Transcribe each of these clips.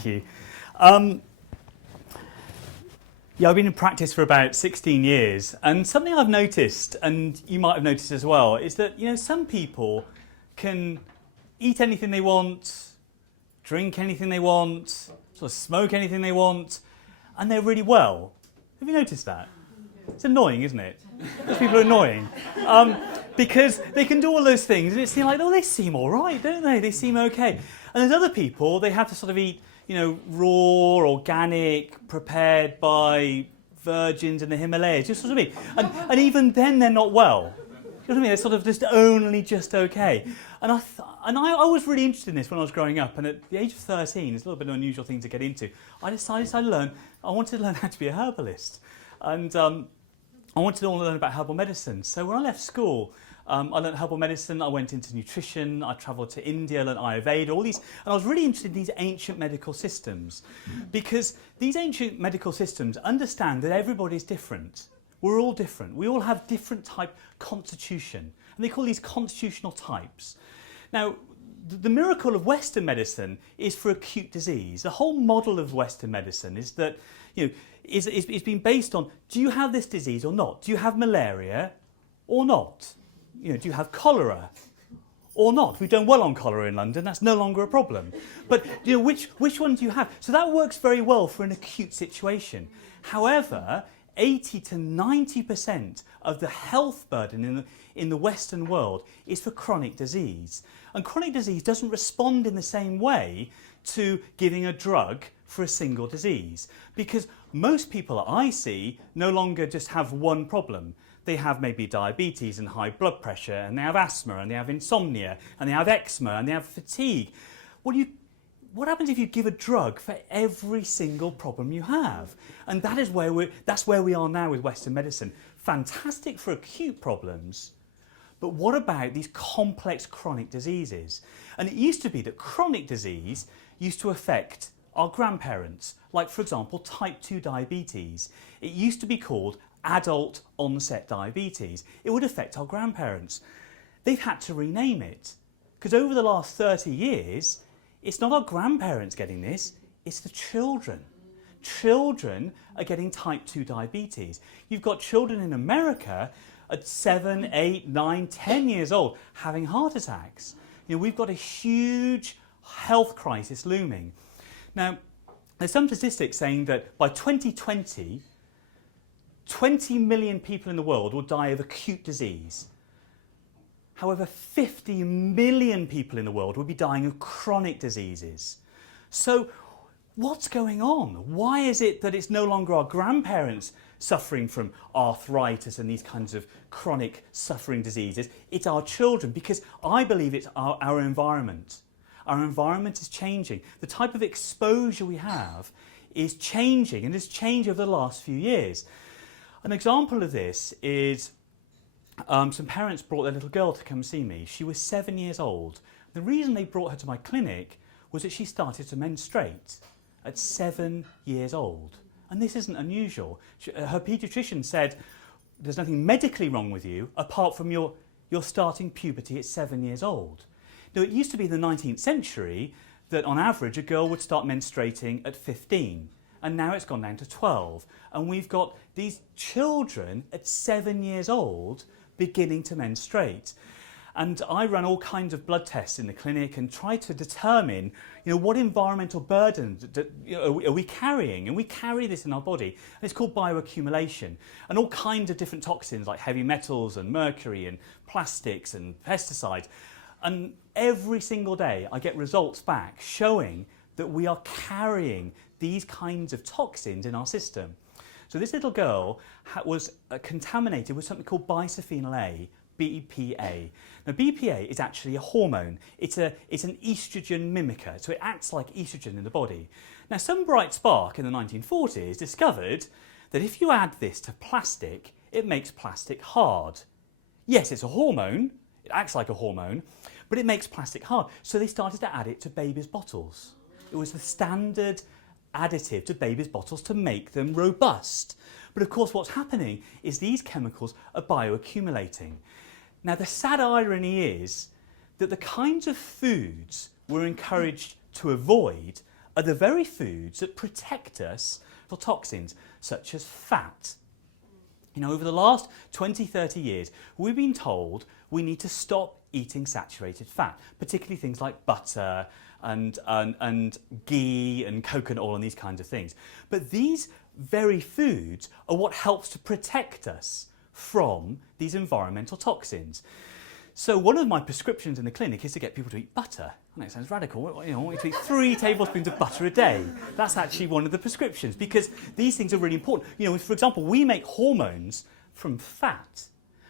Thank you. Yeah, I've been in practice for about 16 years, and something I've noticed, and you might have noticed as well, is that, you know, some people can eat anything they want, drink anything they want, sort of smoke anything they want, and they're really well. Have you noticed that? It's annoying, isn't it? Those people are annoying. Because they can do all those things, and it seems like, oh, they seem all right, don't they? They seem okay. And there's other people, they have to sort of eat, you know, raw, organic, prepared by virgins in the Himalayas. You sort of mean, and even then they're not well. You know what I mean? They're sort of just only just okay. And I was really interested in this when I was growing up. And at the age of 13, it's a little bit of an unusual thing to get into. I decided I wanted to learn how to be a herbalist, and I wanted to learn about herbal medicine. So when I left school, I learned herbal medicine, I went into nutrition, I travelled to India, learned Ayurveda, all these, and I was really interested in these ancient medical systems, because these ancient medical systems understand that everybody's different. We're all different. We all have different type constitution, and they call these constitutional types. Now, the miracle of Western medicine is for acute disease. The whole model of Western medicine is that, you know, is been based on, do you have this disease or not? Do you have malaria or not? You know, do you have cholera or not? We've done well on cholera in London. That's no longer a problem. But you know, which one do you have? So that works very well for an acute situation. However, 80 to 90% of the health burden in the Western world is for chronic disease. And chronic disease doesn't respond in the same way to giving a drug for a single disease, because most people that I see no longer just have one problem. They have maybe diabetes and high blood pressure, and they have asthma, and they have insomnia, and they have eczema, and they have fatigue. What happens if you give a drug for every single problem you have? And that's where we are now with Western medicine. Fantastic for acute problems, but what about these complex chronic diseases? And it used to be that chronic disease used to affect our grandparents, like, for example, type 2 diabetes. It used to be called adult onset diabetes. It would affect our grandparents. They've had to rename it, because over the last 30 years, it's not our grandparents getting this, it's the children. Children are getting type 2 diabetes. You've got children in America at 7, 8, 9, 10 years old having heart attacks. You know, we've got a huge health crisis looming. Now, there's some statistics saying that by 2020, 20 million people in the world will die of acute disease. However, 50 million people in the world will be dying of chronic diseases. So what's going on? Why is it that it's no longer our grandparents suffering from arthritis and these kinds of chronic suffering diseases? It's our children, because I believe it's our environment. Our environment is changing. The type of exposure we have is changing, and has changed over the last few years. An example of this is some parents brought their little girl to come see me. She was 7 years old. The reason they brought her to my clinic was that she started to menstruate at 7 years old. And this isn't unusual. Her paediatrician said, there's nothing medically wrong with you apart from your starting puberty at 7 years old. Now, it used to be in the 19th century that on average a girl would start menstruating at 15. And now it's gone down to 12. And we've got these children at 7 years old beginning to menstruate. And I run all kinds of blood tests in the clinic and try to determine, you know, what environmental burden are we carrying? And we carry this in our body. And it's called bioaccumulation. And all kinds of different toxins like heavy metals and mercury and plastics and pesticides. And every single day I get results back showing that we are carrying these kinds of toxins in our system. So this little girl was contaminated with something called bisphenol A, BPA. Now BPA is actually a hormone. It's an estrogen mimicker, so it acts like estrogen in the body. Now some bright spark in the 1940s discovered that if you add this to plastic, it makes plastic hard. Yes, it's a hormone, it acts like a hormone, but it makes plastic hard. So they started to add it to babies' bottles. It was the standard additive to babies' bottles to make them robust. But of course what's happening is these chemicals are bioaccumulating. Now the sad irony is that the kinds of foods we're encouraged to avoid are the very foods that protect us from toxins such as fat. You know, over the last 20, 30 years, we've been told we need to stop eating saturated fat, particularly things like butter and ghee and coconut oil and these kinds of things. But these very foods are what helps to protect us from these environmental toxins. So one of my prescriptions in the clinic is to get people to eat butter. I know it sounds radical. You know, I want you to eat 3 tablespoons of butter a day. That's actually one of the prescriptions because these things are really important. You know, for example, we make hormones from fat.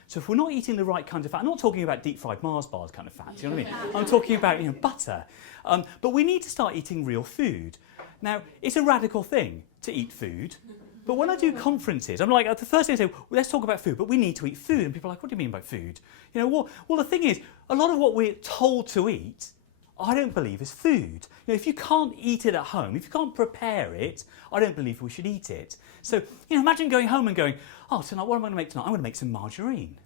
So if we're not eating the right kinds of fat, I'm not talking about deep fried Mars bars kind of fat, you know what I mean? I'm talking about, you know, butter. But we need to start eating real food. Now, it's a radical thing to eat food. But when I do conferences, I'm like, the first thing I say, well, let's talk about food, but we need to eat food. And people are like, what do you mean by food? You know, well, the thing is, a lot of what we're told to eat, I don't believe is food. You know, if you can't eat it at home, if you can't prepare it, I don't believe we should eat it. So, you know, imagine going home and going, oh, tonight, what am I going to make tonight? I'm going to make some margarine.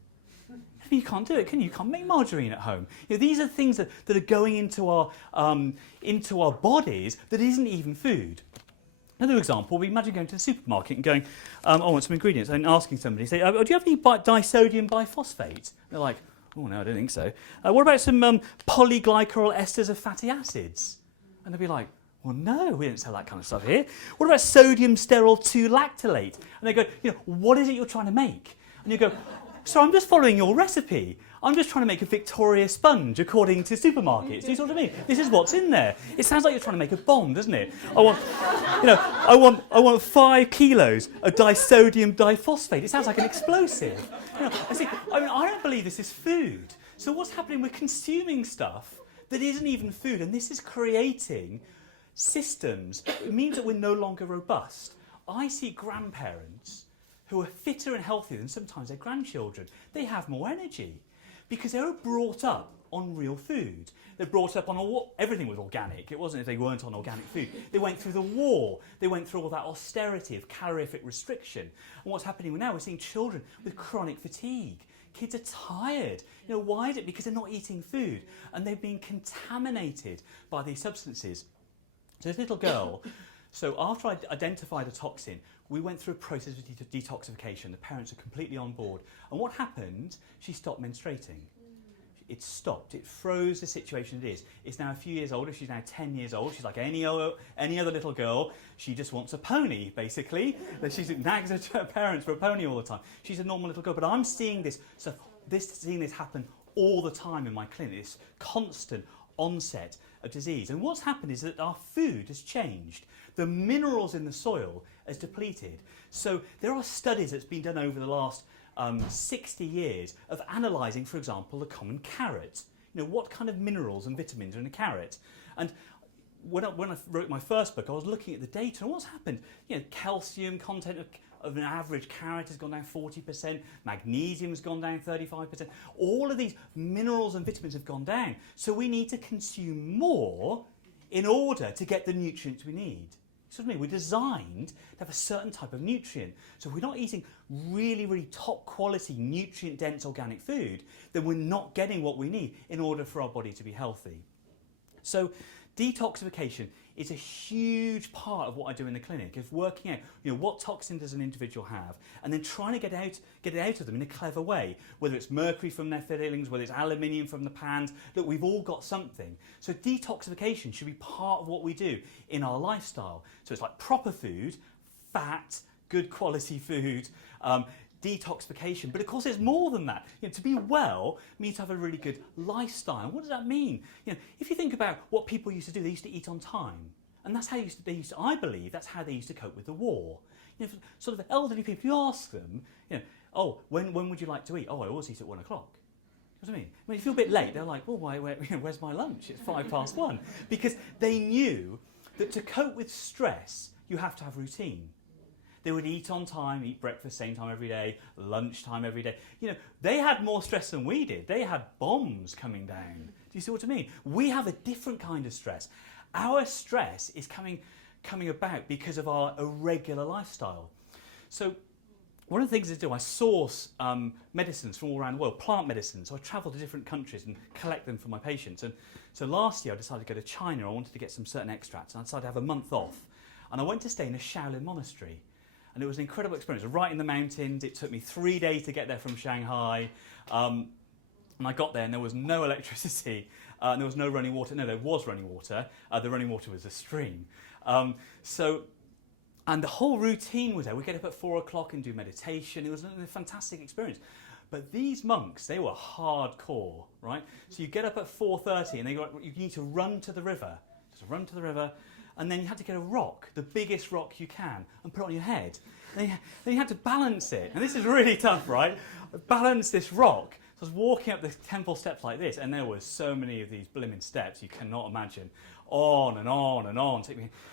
You can't do it, can you? You can't make margarine at home. You know, these are things that are going into our bodies that isn't even food. Another example, we imagine going to the supermarket and going, I want some ingredients, and asking somebody, say, do you have any disodium biphosphate? They're like, oh no, I don't think so. What about some polyglycerol esters of fatty acids? And they'll be like, well, no, we don't sell that kind of stuff here. What about sodium sterol 2-lactylate? And they go, you know, what is it you're trying to make? And you go, so I'm just following your recipe. I'm just trying to make a Victoria sponge according to supermarkets. Do you see what I mean? This is what's in there. It sounds like you're trying to make a bomb, doesn't it? I want 5 kilos of disodium diphosphate. It sounds like an explosive. You know, I don't believe this is food. So what's happening? We're consuming stuff that isn't even food, and this is creating systems. It means that we're no longer robust. I see grandparents who are fitter and healthier than sometimes their grandchildren. They have more energy because they were brought up on real food. They're brought up on everything was organic. It wasn't if they weren't on organic food. They went through the war. They went through all that austerity of calorific restriction. And what's happening now, we're seeing children with chronic fatigue. Kids are tired. You know, why is it? Because they're not eating food and they've been contaminated by these substances. So this little girl, so after I identified a toxin, we went through a process of detoxification. The parents are completely on board. And what happened? She stopped menstruating. It stopped. It froze the situation it is. It's now a few years older. She's now 10 years old. She's like any other little girl. She just wants a pony, basically. She nags her parents for a pony all the time. She's a normal little girl. But I'm seeing this happen all the time in my clinic, this constant onset of disease. And what's happened is that our food has changed. The minerals in the soil has depleted. So there are studies that's been done over the last 60 years of analysing, for example, the common carrot. You know, what kind of minerals and vitamins are in a carrot? And when I wrote my first book, I was looking at the data, and what's happened? You know, calcium content of an average carrot has gone down 40%, magnesium has gone down 35%. All of these minerals and vitamins have gone down. So we need to consume more in order to get the nutrients we need. So what I mean, we're designed to have a certain type of nutrient. So if we're not eating really, really top quality, nutrient-dense organic food, then we're not getting what we need in order for our body to be healthy. So detoxification is a huge part of what I do in the clinic, of working out, you know, what toxin does an individual have, and then trying to get it out of them in a clever way, whether it's mercury from their fillings, whether it's aluminium from the pans. Look, we've all got something. So detoxification should be part of what we do in our lifestyle. So it's like proper food, fat, good quality food, detoxification. But of course, there's more than that. You know, to be well means to have a really good lifestyle. What does that mean? You know, if you think about what people used to do, they used to eat on time, and that's how I believe that's how they used to cope with the war. You know, sort of elderly people, you ask them, you know, oh, when would you like to eat? Oh, I always eat at 1 o'clock. You know what I mean? When you feel a bit late, they're like, well, where's my lunch? It's 1:05. Because they knew that to cope with stress, you have to have routine. They would eat on time, eat breakfast same time every day, lunchtime every day. You know, they had more stress than we did. They had bombs coming down. Do you see what I mean? We have a different kind of stress. Our stress is coming about because of our irregular lifestyle. So one of the things I do, I source medicines from all around the world, plant medicines. So I travel to different countries and collect them for my patients. And so last year I decided to go to China. I wanted to get some certain extracts, and I decided to have a month off. And I went to stay in a Shaolin monastery. And it was an incredible experience. Right in the mountains. It took me 3 days to get there from Shanghai. And I got there and there was no electricity. And there was no running water. No, there was running water. The running water was a stream. And the whole routine was there. We'd get up at 4 o'clock and do meditation. It was a fantastic experience. But these monks, they were hardcore, right? So you get up at 4:30 and you need to run to the river. Just run to the river. And then you had to get a rock, the biggest rock you can, and put it on your head. Then you had to balance it. And this is really tough, right? Balance this rock. So I was walking up the temple steps like this, and there were so many of these blimmin' steps you cannot imagine. On and on and on.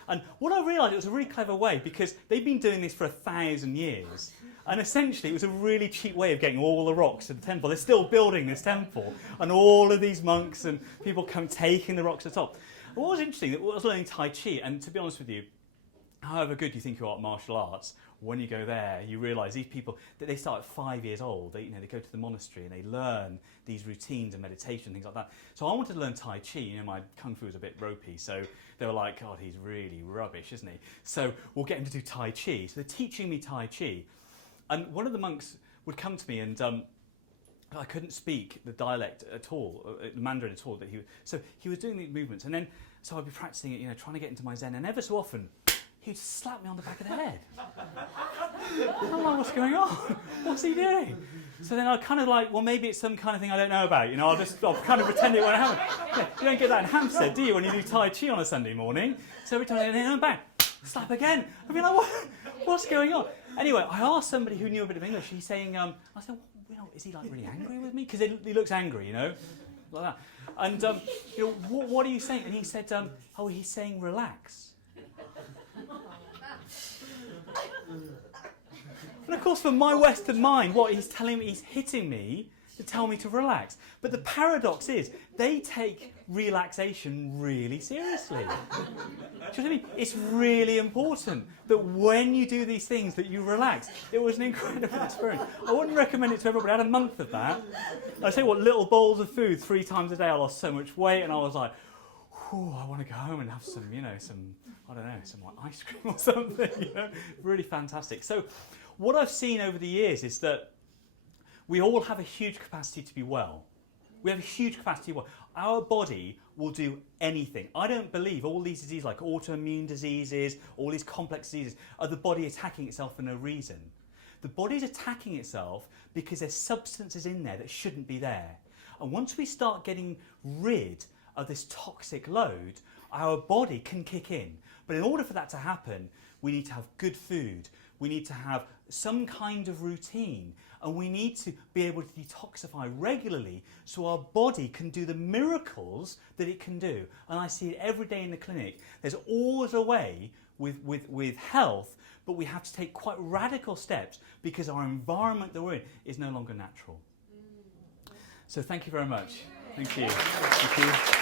And what I realised, it was a really clever way, because they've been doing this for 1,000 years. And essentially, it was a really cheap way of getting all the rocks to the temple. They're still building this temple. And all of these monks and people come taking the rocks to the top. What was interesting, I was learning Tai Chi, and to be honest with you, however good you think you are at martial arts, when you go there, you realise these people, that they start at 5 years old. They go to the monastery and they learn these routines and meditation, things like that. So I wanted to learn Tai Chi. My Kung Fu was a bit ropey, so they were like, God, he's really rubbish, isn't he? So we'll get him to do Tai Chi. So they're teaching me Tai Chi. And one of the monks would come to me and I couldn't speak the dialect at all, the Mandarin at all. So he was doing these movements, and then so I'd be practicing it, trying to get into my Zen, and ever so often he'd slap me on the back of the head. I'm like, what's going on? What's he doing? So then I kind of like, well, maybe it's some kind of thing I don't know about. I'll kind of pretend it won't happen. Yeah, you don't get that in Hampstead, do you, when you do Tai Chi on a Sunday morning? So every time I'm back, slap again. I'd be like, what's going on? Anyway, I asked somebody who knew a bit of English. He's saying, I said, is he like really angry with me? Because he looks angry, like that. And what are you saying? And he said, he's saying relax. And of course, for my Western mind, what he's telling me, he's hitting me to tell me to relax. But the paradox is, they take relaxation really seriously. Do you know what I mean? It's really important that when you do these things that you relax. It was an incredible experience. I wouldn't recommend it to everybody. I had a month of that. I tell you what, little bowls of food 3 times a day. I lost so much weight, and I was like, I want to go home and have some ice cream or something. Really fantastic. So what I've seen over the years is that we all have a huge capacity to be well. We have a huge capacity to be well. Our body will do anything. I don't believe all these diseases, like autoimmune diseases, all these complex diseases, are the body attacking itself for no reason. The body's attacking itself because there's substances in there that shouldn't be there. And once we start getting rid of this toxic load, our body can kick in. But in order for that to happen, we need to have good food, we need to have some kind of routine, and we need to be able to detoxify regularly so our body can do the miracles that it can do. And I see it every day in the clinic. There's always a way with health, but we have to take quite radical steps because our environment that we're in is no longer natural. So thank you very much. Thank you. Thank you.